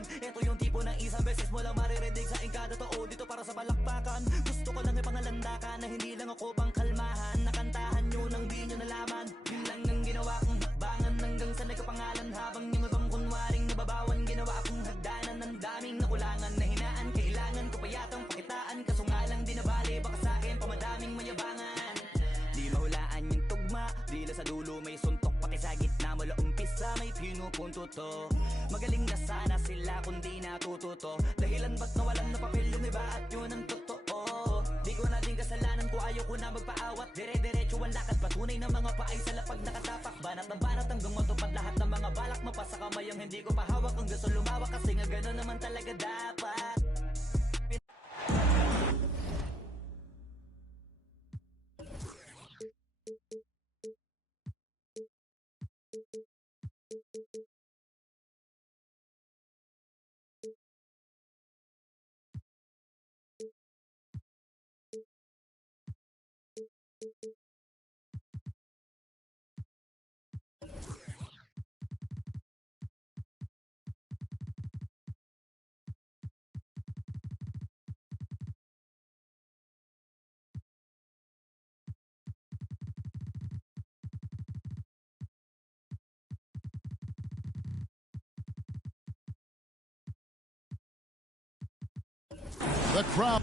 panahon. Ito yung tipo ng isang beses mo lang maririnig sa engkada tao. Dito para sa balakpakan. Gusto ko lang ipangalandakan na hindi lang ako pang kalmahan. Nakantahan nyo nang di nyo nalaman. Yun lang ang ginawa kong hakbangan hanggang sa nagkapangalan. Habang yung ibang kunwaring nababawan, ginawa akong hagdanan ng daming nakulangan na hinaan. Kailangan ko pa yatang pakitaan, kaso nga lang di nabali. Baka sa akin pamadaming mayabangan. Di mahulaan yung tugma, dila sa dulo may suntok. Pati sa gitna mula umpisa may pinupunto to. Magaling na sana sila kundi natututo. Dahilan ba't nawalan na papel yung iba at yun ang totoo. Di ko na din kasalanan ko, ayaw ko na magpaawat. Dire-diretso ang lakad, patunay ng mga paay sa lapag nakatapak. Banat ng banat hanggang matupad lahat ng mga balak. Mapasa kamay ang hindi ko pahawak. Ang gusto lumawak kasi nga gano'n naman talaga dapat. The crowd.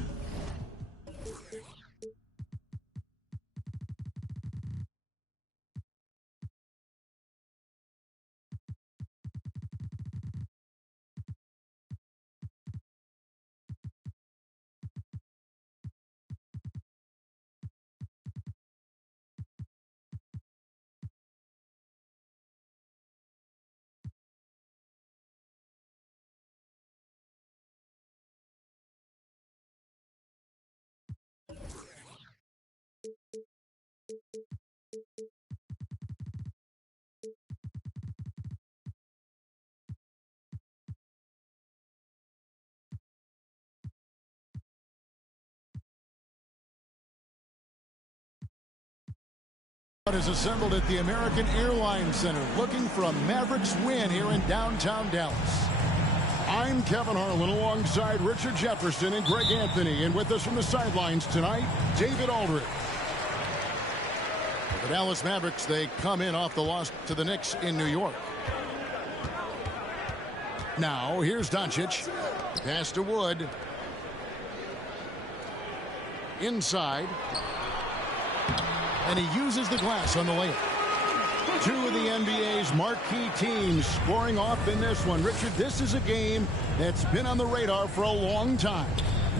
Is assembled at the American Airlines Center looking for a Mavericks win here in downtown Dallas. I'm Kevin Harlan alongside Richard Jefferson and Greg Anthony, and with us from the sidelines tonight, David Aldridge. For the Dallas Mavericks, they come in off the loss to the Knicks in New York. Now here's Doncic. Pass to Wood. Inside. And he uses the glass on the layup. Two of the NBA's marquee teams scoring off in this one. Richard, this is a game that's been on the radar for a long time.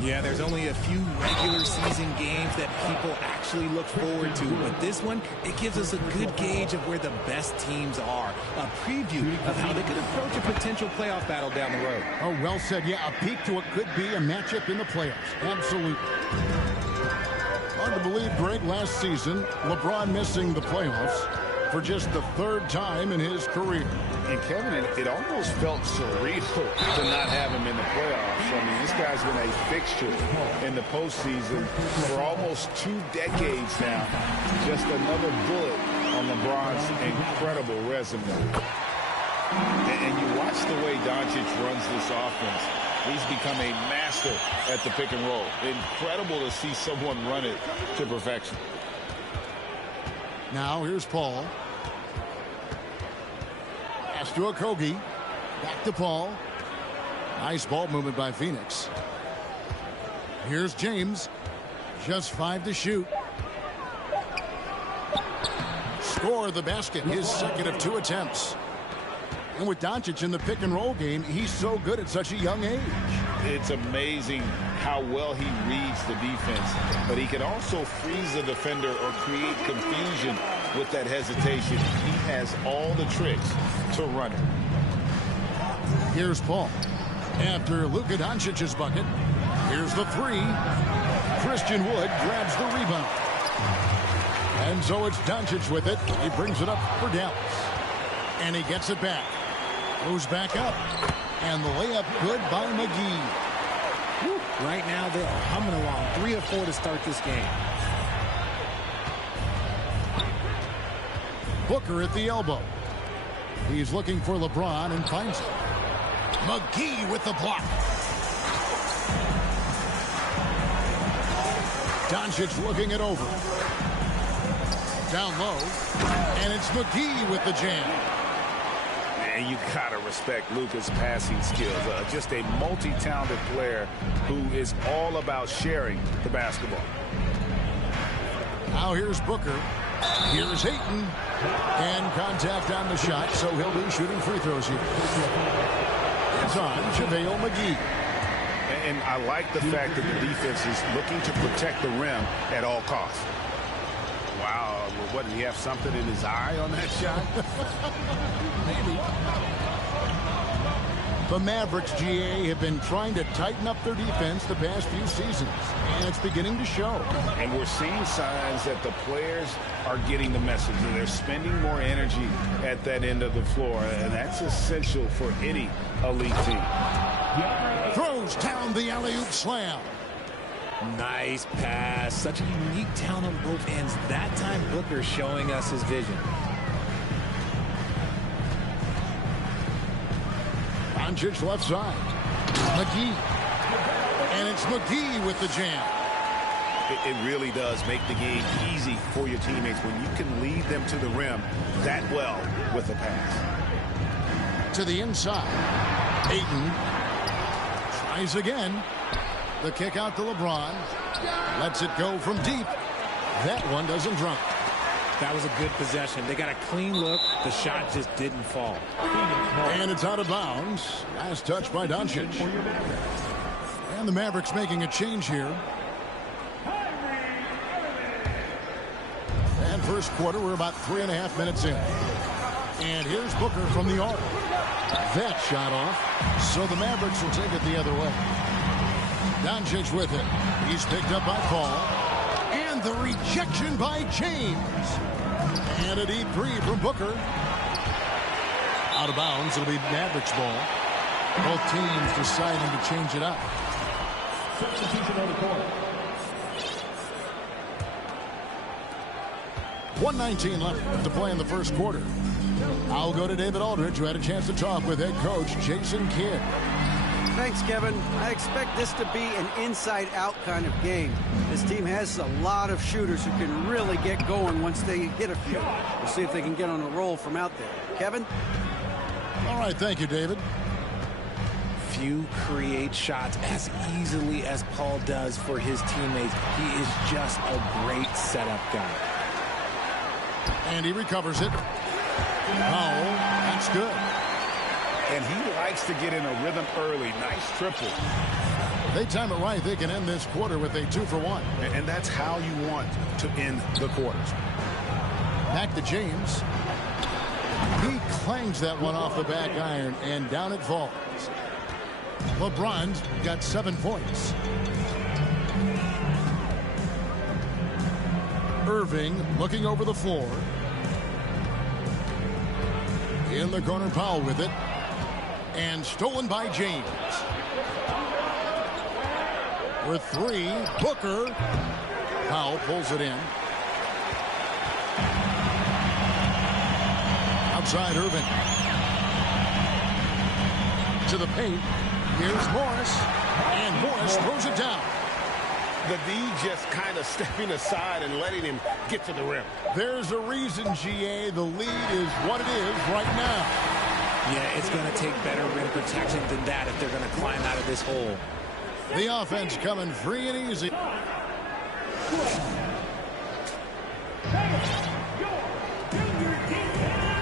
Yeah, there's only a few regular season games that people actually look forward to. But this one, it gives us a good gauge of where the best teams are. A preview of how they could approach a potential playoff battle down the road. Oh, well said. Yeah, a peek to what could be a matchup in the playoffs. Absolutely. Hard to believe, Greg, last season, LeBron missing the playoffs for just the third time in his career. And Kevin, it almost felt surreal to not have him in the playoffs. I mean, this guy's been a fixture in the postseason for almost 2 decades now. Just another bullet on LeBron's incredible resume. And you watch the way Doncic runs this offense. He's become a master at the pick and roll. Incredible to see someone run it to perfection. Now here's Paul. Pass to Okogie. Back to Paul. Nice ball movement by Phoenix. Here's James. Just 5 to shoot. Score the basket. His second of 2 attempts. And with Doncic in the pick and roll game, he's so good at such a young age. It's amazing how well he reads the defense, but he can also freeze a defender or create confusion with that hesitation. He has all the tricks to run it. Here's Paul. After Luka Doncic's bucket, here's the 3. Christian Wood grabs the rebound. And so it's Doncic with it. He brings it up for Dallas. And he gets it back. Goes back up. And the layup good by McGee. Woo. Right now they're humming along. 3 of 4 to start this game. Booker at the elbow. He's looking for LeBron and finds him. McGee with the block. Doncic looking it over. Down low. And it's McGee with the jam. And you gotta respect Luka's passing skills. Just a multi-talented player who is all about sharing the basketball. Now here's Booker. Here's Ayton. And contact on the shot, so he'll be shooting free throws here. It's on JaVale McGee. And I like the fact that the defense is looking to protect the rim at all costs. Wow, what, did he have something in his eye on that shot? Maybe. The Mavericks, GA, have been trying to tighten up their defense the past few seasons, and it's beginning to show. And we're seeing signs that the players are getting the message, and they're spending more energy at that end of the floor, and that's essential for any elite team. Throws down the alley-oop slam. Nice pass. Such a unique talent on both ends. That time, Booker showing us his vision. Doncic left side. McGee. And it's McGee with the jam. It really does make the game easy for your teammates when you can lead them to the rim that well with a pass. To the inside. Ayton tries again. The kick out to LeBron. Lets it go from deep. That one doesn't drop. That was a good possession. They got a clean look. The shot just didn't fall. And it's out of bounds. Last touch by Doncic. And the Mavericks making a change here. And first quarter, we're about 3.5 minutes in. And here's Booker from the arc. That shot off. So the Mavericks will take it the other way. Doncic with it. He's picked up by Paul. And the rejection by James. And a deep three from Booker. Out of bounds. It'll be Mavericks ball. Both teams deciding to change it up. Substitution on the court. 1:19 left to play in the first quarter. I'll go to David Aldridge, who had a chance to talk with head coach Jason Kidd. Thanks, Kevin. I expect this to be an inside-out kind of game. This team has a lot of shooters who can really get going once they hit a few. We'll see if they can get on a roll from out there. Kevin? All right, thank you, David. Few create shots as easily as Paul does for his teammates. He is just a great setup guy. And he recovers it. Powell, that's good. And he likes to get in a rhythm early. Nice triple. They time it right. They can end this quarter with a 2-for-1. And that's how you want to end the quarters. Back to James. He clangs that one off the back iron, and down it falls. LeBron's got 7 points. Irving looking over the floor. In the corner, Powell with it. And stolen by James. With 3, Booker. Powell pulls it in. Outside Irving. To the paint. Here's Morris. And Morris throws it down. The D just kind of stepping aside and letting him get to the rim. There's a reason, GA. The lead is what it is right now. Yeah, it's going to take better rim protection than that if they're going to climb out of this hole. The offense coming free and easy.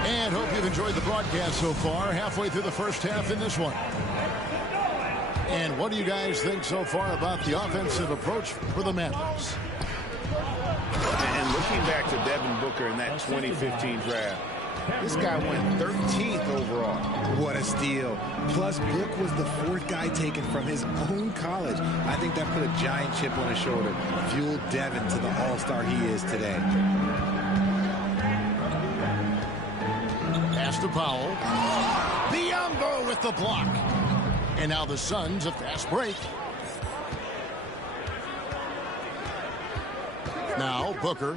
And hope you've enjoyed the broadcast so far. Halfway through the first half in this one. And what do you guys think so far about the offensive approach for the Mavericks? And looking back to Devin Booker in that 2015 draft, this guy went 13th overall. What a steal. Plus, Book was the 4th guy taken from his own college. I think that put a giant chip on his shoulder, fueled Devin to the all-star he is today. Pass to Powell. Biombo with the block. And now the Suns a fast break. Now Booker.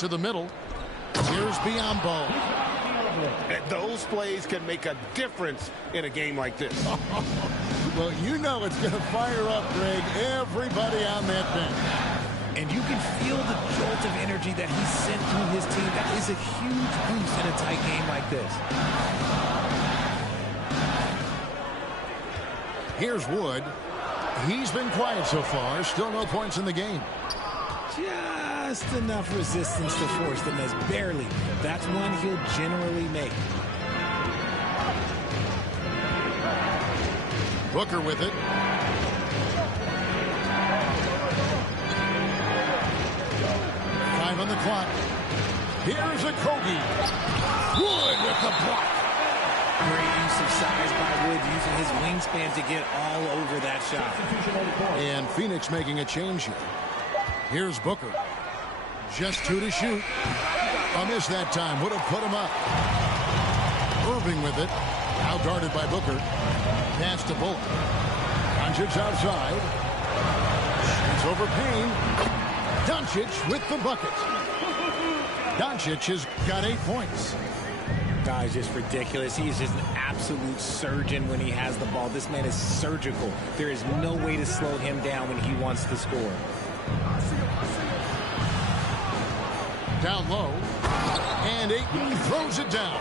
To the middle. Here's Biombo. And those plays can make a difference in a game like this. Well, you know it's going to fire up, Greg, everybody on that bench. And you can feel the jolt of energy that he sent through his team. That is a huge boost in a tight game like this. Here's Wood. He's been quiet so far. Still no points in the game. Just enough resistance to force the miss. Barely. That's one he'll generally make. Booker with it. On the clock. Here's a Kogi. Wood with the block. Great use of size by Wood, using his wingspan to get all over that shot. And Phoenix making a change here. Here's Booker. Just 2 to shoot. A miss that time. Would have put him up. Irving with it. Out guarded by Booker. Pass to Bullock. Doncic outside. Shoots over Payne. Doncic with the bucket. Doncic has got 8 points. Guy's just ridiculous. He is just an absolute surgeon when he has the ball. This man is surgical. There is no way to slow him down when he wants to score. Down low. And Ayton throws it down.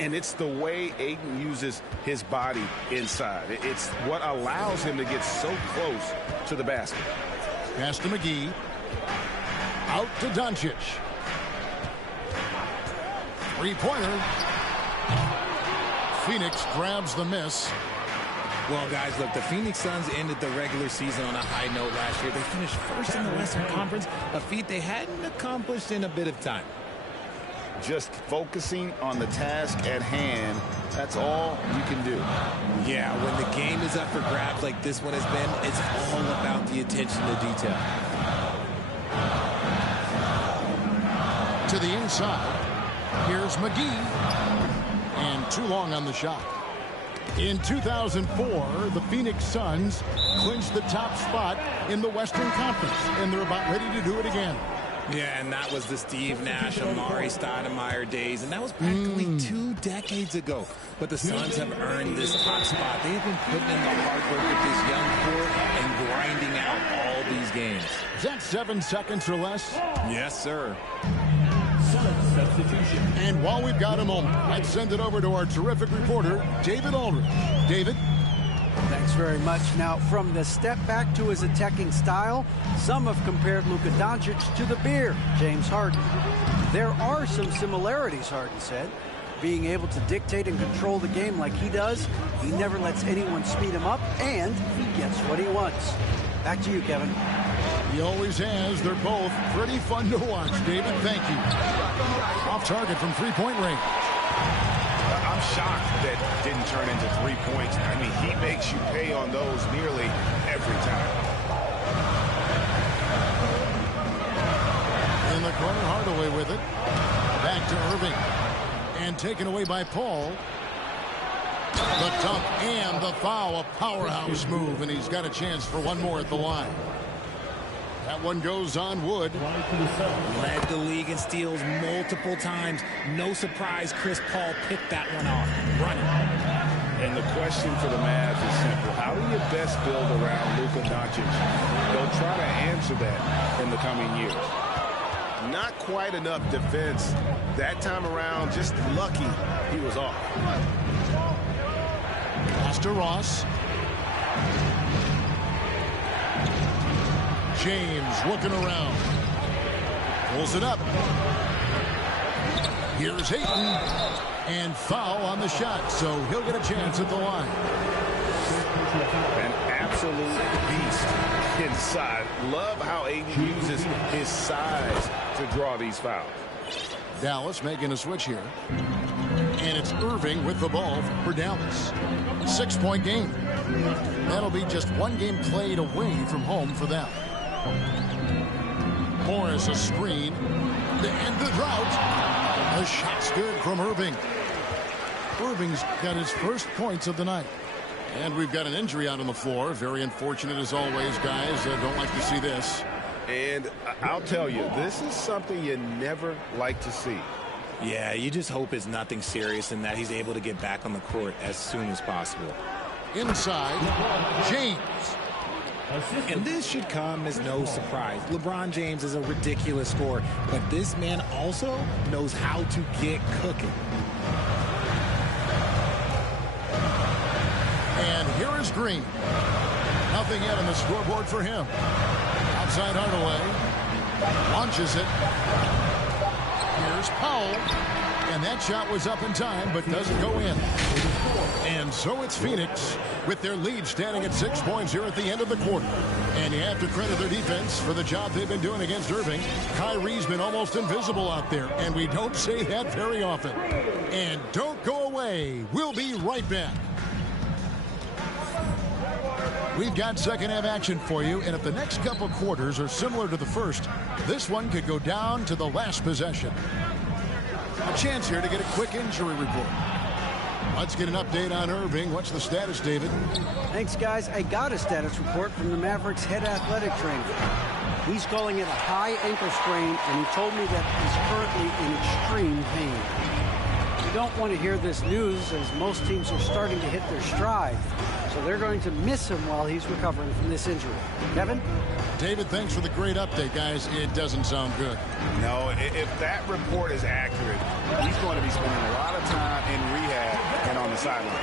And it's the way Ayton uses his body inside. It's what allows him to get so close to the basket. Pass to McGee. Out to Doncic. Three-pointer. Phoenix grabs the miss. Well, guys, look, the Phoenix Suns ended the regular season on a high note last year. They finished first in the Western Conference, a feat they hadn't accomplished in a bit of time. Just focusing on the task at hand, that's all you can do. Yeah, when the game is up for grabs like this one has been, it's all about the attention to detail. To the inside. Here's McGee. And too long on the shot. In 2004, the Phoenix Suns clinched the top spot in the Western Conference, and they're about ready to do it again. Yeah, and that was the Steve Nash, Amari Stoudemire days, and that was practically 2 decades ago. But the Suns have earned this top spot. They have been putting in the hard work with this young core and grinding out all these games. Is that 7 seconds or less? Yes, sir. And while we've got a moment, let's send it over to our terrific reporter, David Aldridge. David? Thanks very much. Now, from the step back to his attacking style, some have compared Luka Doncic to the bear, James Harden. There are some similarities, Harden said. Being able to dictate and control the game like he does, he never lets anyone speed him up, and he gets what he wants. Back to you, Kevin. He always has. They're both pretty fun to watch, David. Thank you. Off target from three-point range. I'm shocked that didn't turn into 3 points. I mean, he makes you pay on those nearly every time. In the corner, Hardaway with it. Back to Irving. And taken away by Paul. The dunk and the foul. A powerhouse move, and he's got a chance for one more at the line. That one goes on Wood. Led the league in steals multiple times. No surprise Chris Paul picked that one off. Running. And the question for the Mavs is simple. How do you best build around Luka Doncic? They'll try to answer that in the coming years. Not quite enough defense that time around. Just lucky he was off. Pass to Ross. James looking around. Pulls it up. Here's Ayton. And foul on the shot, so he'll get a chance at the line. An absolute beast inside. Love how Ayton uses his size to draw these fouls. Dallas making a switch here. And it's Irving with the ball for Dallas. 6-point game. That'll be just one game played away from home for them. Morris a screen to end the drought. The shot's good from Irving. Irving's got his first points of the night. And we've got an injury out on the floor. Very unfortunate as always, guys. Don't like to see this. And I'll tell you, this is something you never like to see. Yeah, you just hope it's nothing serious and that he's able to get back on the court as soon as possible. Inside, James. And this should come as no surprise. LeBron James is a ridiculous scorer, but this man also knows how to get cooking. And here is Green. Nothing yet on the scoreboard for him. Outside Hardaway. Launches it. Here's Powell. And that shot was up in time, but doesn't go in. And so it's Phoenix with their lead standing at 6 points here at the end of the quarter. And you have to credit their defense for the job they've been doing against Irving. Kyrie's been almost invisible out there, and we don't say that very often. And don't go away. We'll be right back. We've got second half action for you, and if the next couple quarters are similar to the first, this one could go down to the last possession. A chance here to get a quick injury report. Let's get an update on Irving. What's the status, David? Thanks, guys. I got a status report from the Mavericks head athletic trainer. He's calling it a high ankle sprain, and he told me that he's currently in extreme pain. You don't want to hear this news, as most teams are starting to hit their stride. So they're going to miss him while he's recovering from this injury. Kevin? David, thanks for the great update, guys. It doesn't sound good. No, if that report is accurate, he's going to be spending a lot of time in rehab and on the sideline.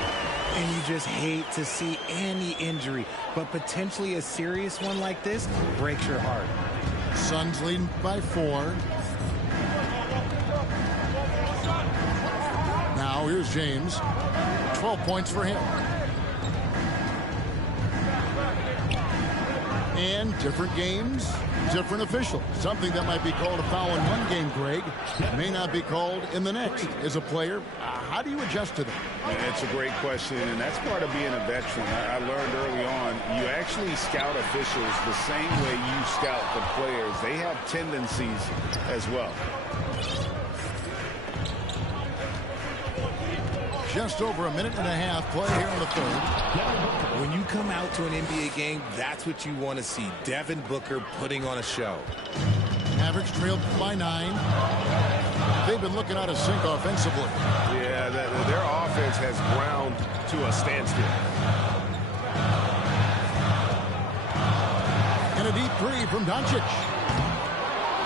And you just hate to see any injury, but potentially a serious one like this breaks your heart. Suns leading by 4. Now here's James. 12 points for him. And different games, different officials. Something that might be called a foul in one game, Greg, may not be called in the next. As a player, how do you adjust to that? It's a great question, and that's part of being a veteran. I learned early on, you actually scout officials the same way you scout the players. They have tendencies as well. Just over a minute and a half play here in the third. When you come out to an NBA game, that's what you want to see. Devin Booker putting on a show. Mavericks trailed by 9. They've been looking out of sync offensively. Yeah, their offense has ground to a standstill. And a deep three from Doncic.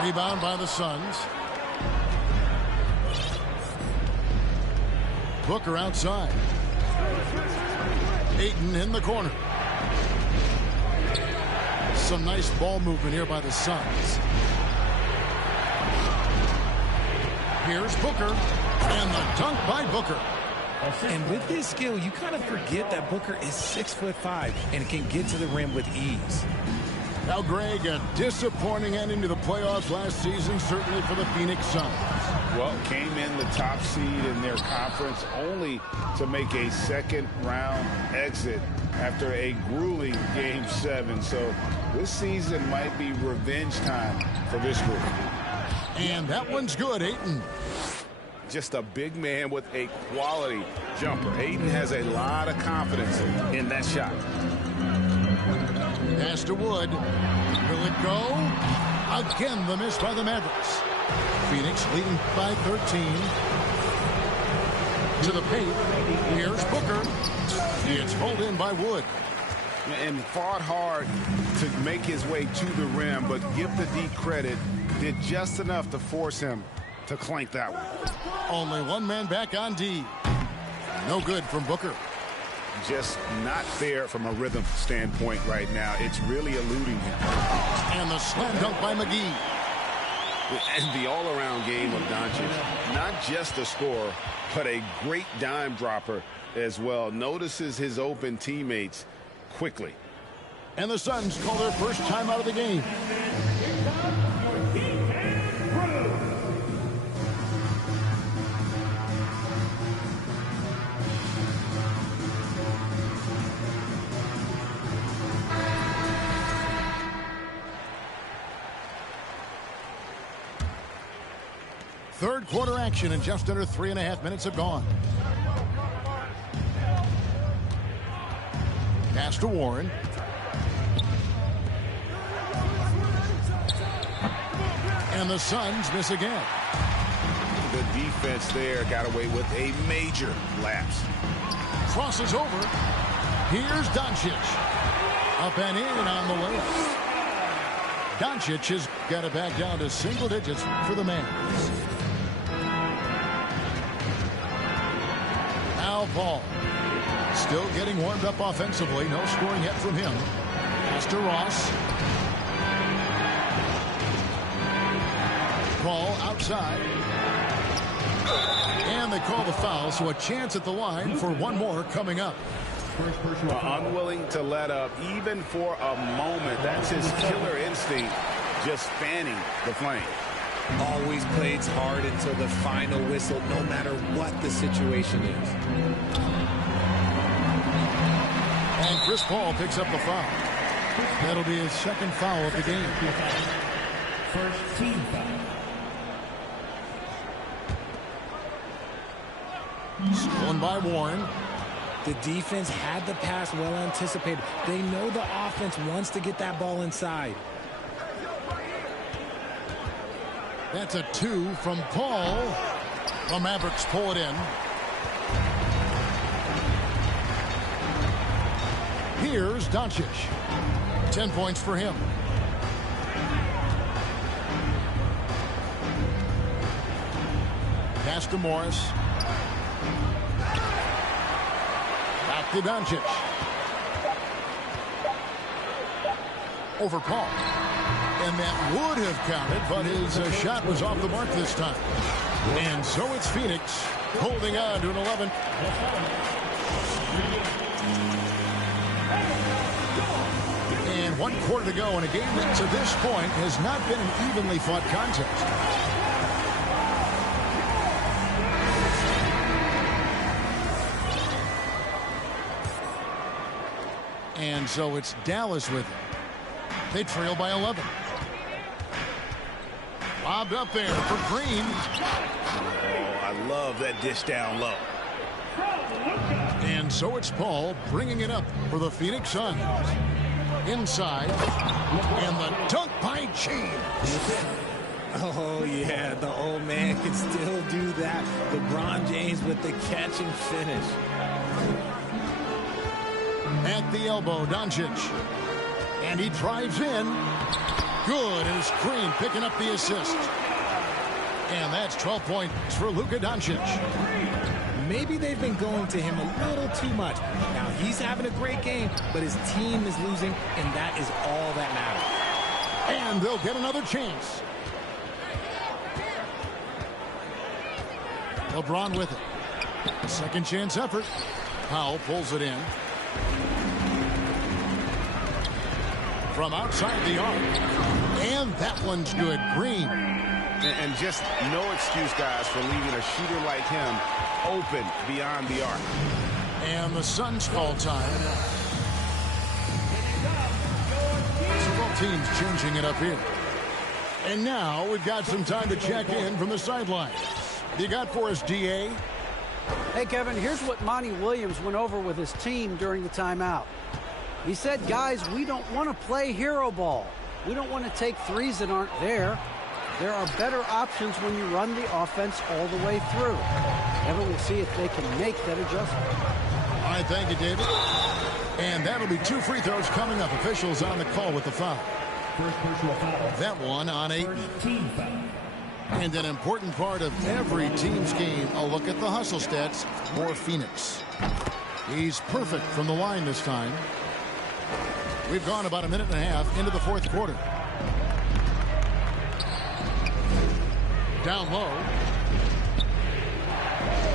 Rebound by the Suns. Booker outside. Ayton in the corner. Some nice ball movement here by the Suns. Here's Booker. And the dunk by Booker. And with his skill, you kind of forget that Booker is 6'5" and can get to the rim with ease. Now, Greg, a disappointing ending to the playoffs last season, certainly for the Phoenix Suns. Well, came in the top seed in their conference only to make a second-round exit after a grueling Game 7. So this season might be revenge time for this group. And that one's good, Ayton. Just a big man with a quality jumper. Ayton has a lot of confidence in that shot. Pass to Wood. Will it go? Again, the miss by the Mavericks. Phoenix leading by 13. To the paint. Here's Booker. It's pulled in by Wood. And fought hard to make his way to the rim, but give the D credit. Did just enough to force him to clank that one. Only one man back on D. No good from Booker. Just not there from a rhythm standpoint right now. It's really eluding him. And the slam dunk by McGee. And the all-around game of Doncic, not just a scorer, but a great dime dropper as well. Notices his open teammates quickly. And the Suns call their first time out of the game. Third quarter action, and just under 3.5 minutes have gone. Pass to Warren. And the Suns miss again. Good defense there. Got away with a major lapse. Crosses over. Here's Doncic. Up and in on the layup. Doncic has got it back down to single digits for the Mavs. Now Paul. Still getting warmed up offensively. No scoring yet from him. Pass to Ross. Paul outside. And they call the foul, so a chance at the line for one more coming up. Unwilling to let up even for a moment. That's his killer instinct, just fanning the flame. Always plays hard until the final whistle, no matter what the situation is. And Chris Paul picks up the foul. That'll be his second foul of the game. First team foul. Stolen by Warren. The defense had the pass well anticipated. They know the offense wants to get that ball inside. That's a 2 from Paul. The Mavericks pull it in. Here's Doncic. 10 points for him. Pass to Morris. Back to Doncic. Over Paul. And that would have counted, but his shot was off the mark this time. And so it's Phoenix holding on to an 11. And 1 quarter to go in a game that to this point has not been an evenly fought contest. And so it's Dallas with it. They trail by 11. Lobbed up there for Green. Oh, I love that dish down low. And so it's Paul bringing it up for the Phoenix Suns. Inside. And the dunk by James. Oh, yeah, the old man can still do that. LeBron James with the catch and finish. At the elbow, Doncic. And he drives in. Good, and it's Green picking up the assist. And that's 12 points for Luka Doncic. Maybe they've been going to him a little too much. Now, he's having a great game, but his team is losing, and that is all that matters. And they'll get another chance. LeBron with it. Second chance effort. Powell pulls it in. From outside the arc. And that one's good. Green. And just no excuse, guys, for leaving a shooter like him open beyond the arc. And the Suns call time. So both teams changing it up here. And now we've got some time to check in from the sidelines. You got for us, DA? Hey, Kevin, here's what Monty Williams went over with his team during the timeout. He said, guys, we don't want to play hero ball. We don't want to take threes that aren't there. There are better options when you run the offense all the way through. Evan will see if they can make that adjustment. All right, thank you, David. And that'll be 2 free throws coming up. Officials on the call with the foul. First personal foul. That one on 8. First team foul. And an important part of every team's game, a look at the hustle stats for Phoenix. He's perfect from the line this time. We've gone about a minute and a half into the 4th quarter. Down low.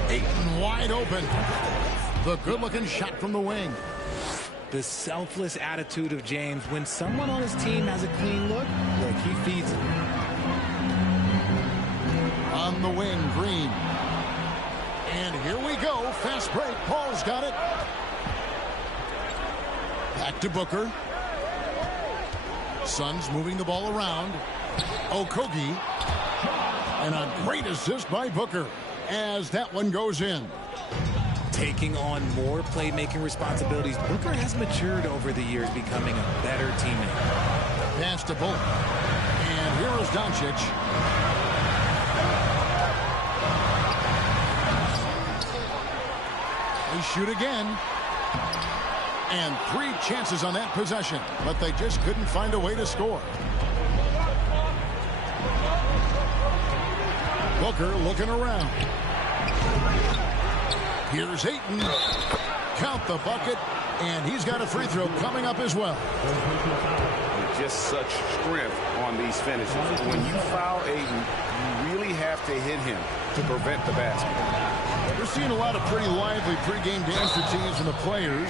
Ayton wide open. The good-looking shot from the wing. The selfless attitude of James. When someone on his team has a clean look, he feeds it. On the wing, Green. And here we go. Fast break. Paul's got it. Back to Booker. Suns moving the ball around. Okogie. And a great assist by Booker as that one goes in. Taking on more playmaking responsibilities. Booker has matured over the years, becoming a better teammate. Pass to Bullock. And Here is Doncic. They shoot again. And 3 chances on that possession, but they just couldn't find a way to score. Booker looking around. Here's Ayton. Count the bucket, and he's got a free throw coming up as well. Just such strength on these finishes. When you foul Ayton, you really have to hit him to prevent the basket. We're seeing a lot of pretty lively pregame dance routines from the players.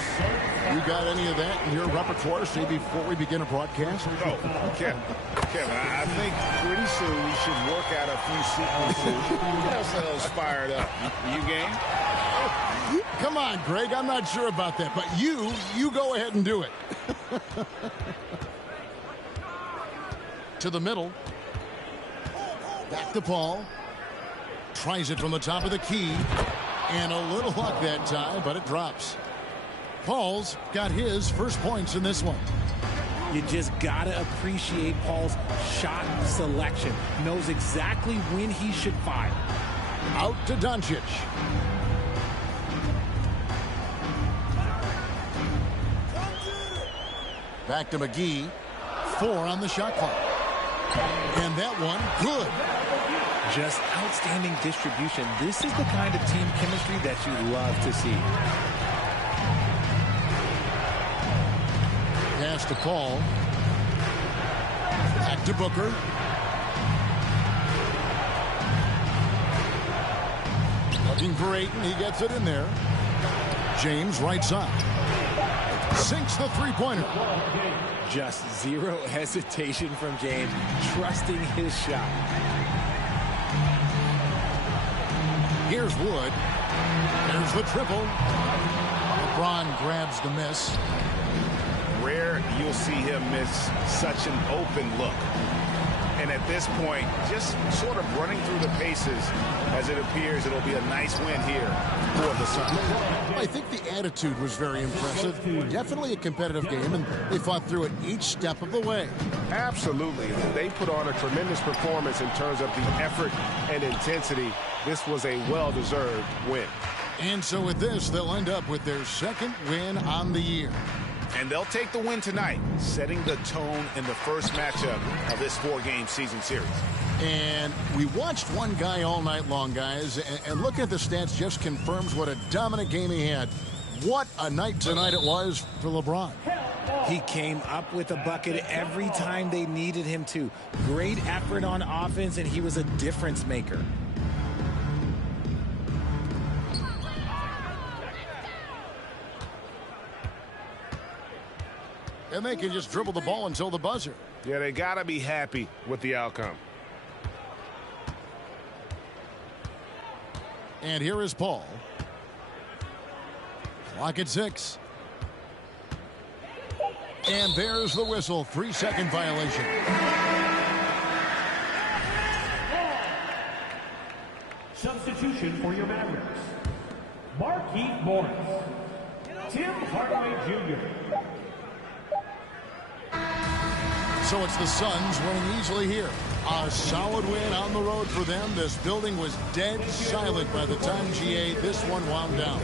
You got any of that in your repertoire, say, before we begin a broadcast? Oh, Kevin, I think pretty soon we should work out a few sequences. Get ourselves fired up. You game? Come on, Greg. I'm not sure about that, but you go ahead and do it. To the middle. Back to Paul. Tries it from the top of the key. And a little luck that time, but it drops. Paul's got his first points in this one. You just got to appreciate Paul's shot selection. Knows exactly when he should fire. Out to Doncic. Back to McGee. 4 on the shot clock. And that one, good. Just outstanding distribution. This is the kind of team chemistry that you love to see. Pass to Paul. Back to Booker. Looking for Ayton. He gets it in there. James right side. Sinks the three-pointer. Just zero hesitation from James, trusting his shot. Here's Wood. There's the triple. LeBron grabs the miss. Rare you'll see him miss such an open look. And at this point, just sort of running through the paces as it appears it'll be a nice win here for the Suns. I think the attitude was very impressive. Definitely a competitive game, and they fought through it each step of the way. Absolutely. They put on a tremendous performance in terms of the effort and intensity. This was a well-deserved win. And so with this, they'll end up with their second win on the year. And they'll take the win tonight, setting the tone in the first matchup of this 4-game season series. And we watched one guy all night long, guys, and looking at the stats just confirms what a dominant game he had. What a night tonight it was for LeBron. He came up with a bucket every time they needed him to. Great effort on offense, and he was a difference maker. And they can just dribble the ball until the buzzer. Yeah, they got to be happy with the outcome. And here is Paul. Clock at 6. And there's the whistle. 3-second violation. Substitution for your Mavericks. Markieff Morris. Tim Hardaway Jr. So it's the Suns winning easily here. A solid win on the road for them. This building was dead silent by the time, GA, this one wound down.